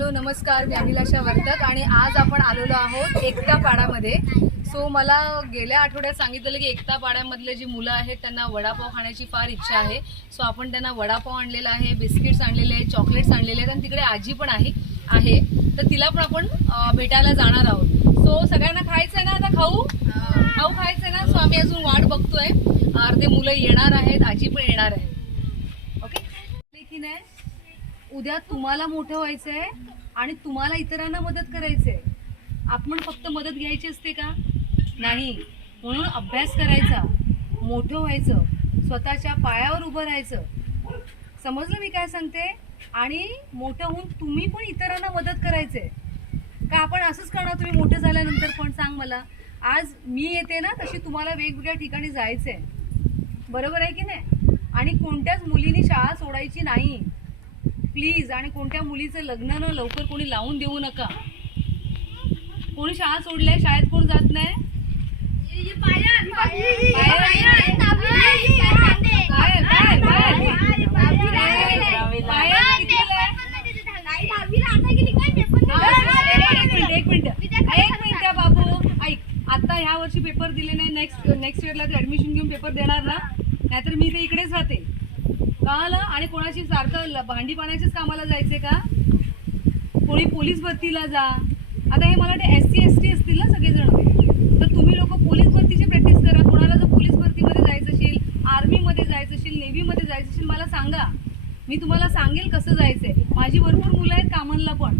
Hello नमस्कार मी अभिलाषा वर्तक आणि आज आपण आलेलो आहोत एकता पाडामध्ये. सो मला गेल्या आठवड्यात सांगितलेलं की एकता पाड्यामधले जी मुलं आहेत त्यांना वडापाव खाण्याची फार इच्छा आहे. सो आपण त्यांना वडापाव आणलेला आहे बिस्किट्स आणलेले आहेत चॉकलेट्स आणलेले आहेत आणि तिकडे आजी पण आहे आहे. तर तिला पण आपण भेटायला जाणार आहोत. सो सगळ्यांना खायचं आहे ना आता खाऊ? खाऊ खायचं आहे ना? सो आम्ही अजून वाट बघतोय. अर्धे मुलं येणार आहेत आजी पण येणार आहे. ओके की नाही उद्या तुम्हाला मोठं व्हायचंय आणि तुम्हाला इतरांना मदत करायचंय. आपण फक्त मदत घ्यायची असते का? नाही. म्हणून अभ्यास करायचा मोठं व्हायचं स्वतःच्या पायावर उभं राहायचं. समजलं मी काय सांगते? आणि मोठं होऊन तुम्ही पण इतरांना मदत करायचंय. का आपण असंच करणार? तुम्ही मोठं झाल्यानंतर पण सांग मला. आज मी येते ना तशी तुम्हाला वेगवेगळ्या ठिकाणी जायचंय. बरोबर आहे की नाही? आणि कोणत्याच मुलीनी शाळा सोडायची नाही. प्लीज आणि कोणत्या मुलीचं लग्न ना लवकर कोणी लावून देऊ नका. कोणी शाळा सोडल्या शाळेत कोण जात नाही? एक मिनिट एक मिनिट. मिनिट बाबू ऐक आता ह्या वर्षी पेपर दिले नाही नेक्स्ट नेक्स्ट इयरला ते ऍडमिशन घेऊन पेपर देणार ना? नाहीतर मी ते इकडेच राहते. कळालं आणि कोणाची सारखं ल- भांडी पाण्याच्याच कामाला जायचे का? कोणी पोलीस भरतीला जा. आता हे मला वाटतं एस सी एस टी असतील ना सगळेजण? तर तुम्ही लोक पोलीस भरतीची प्रॅक्टिस करा. कोणाला जर पोलीस भरतीमध्ये जायचं असेल आर्मीमध्ये जायचं असेल नेव्हीमध्ये जायचं असेल मला सांगा. मी तुम्हाला सांगेल कसं जायचंय. माझी भरपूर मुलं आहेत कामांना पण.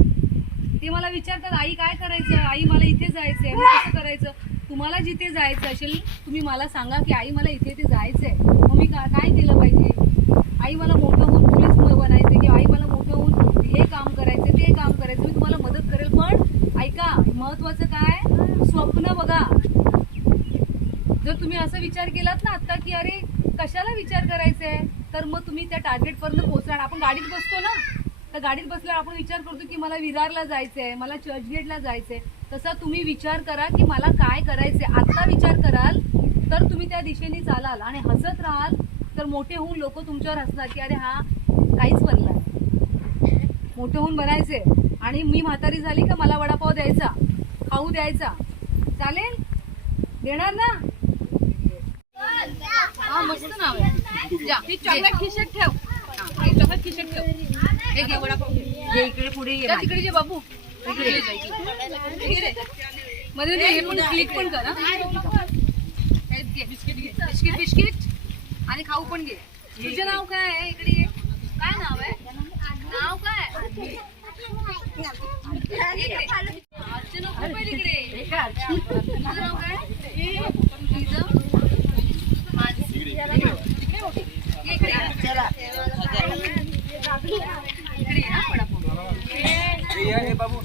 ते मला विचारतात आई काय करायचं? आई मला इथे जायचंय. आहे कसं करायचं? तुम्हाला जिथे जायचं असेल तुम्ही मला सांगा की आई मला इथे इथे जायचंय. मग मी का- काय केलं पाहिजे आई मला मोठं होऊन पोलीस म- बनायचंय किंवा आई मला मोठं होऊन हे काम करायचं ते काम करायचं मी तुम्हाला मदत करेल पण ऐका महत्वाचं काय? स्वप्न बघा. जर तुम्ही असा विचार केलात ना आता की अरे कशाला विचार करायचा आहे तर मग तुम्ही त्या टार्गेटपर्यंत पोहोचणार. आपण गाडीत बसतो ना? तर गाडीत बसल्यावर आपण विचार करतो की मला विरारला जायचं आहे मला चर्चगेटला जायचं आहे तसा तुम्ही विचार करा की मला काय करायचं आहे आत्ता विचार कराल तर तुम्ही त्या दिशेने चालाल. आणि हसत राहाल तर मोठे होऊन लोक तुमच्यावर हसतात की अरे हा काहीच बनला नाही. मोठे होऊन बनायचे आणि मी म्हातारी झाली का मला वडापाव द्यायचा? खाऊ द्यायचा. चालेल? देणार ना? हा मस्त नाव आहे. जा. ही चॉकलेट खिशेत ठेव. हा, चॉकलेट खिशेत ठेव. हे घे वडापाव इकडे पुढे ये तिकडे जे बाबू. इकडे ये. जा, इकडे. मध्ये हे पण क्लिक पण कर हा. घे बिस्किट घे. Biscuit biscuit. आणि खाऊ पण घे. तुझं नाव काय आहे? इकडे ये. काय नाव आहे? नाव काय? इकडे. बाबू.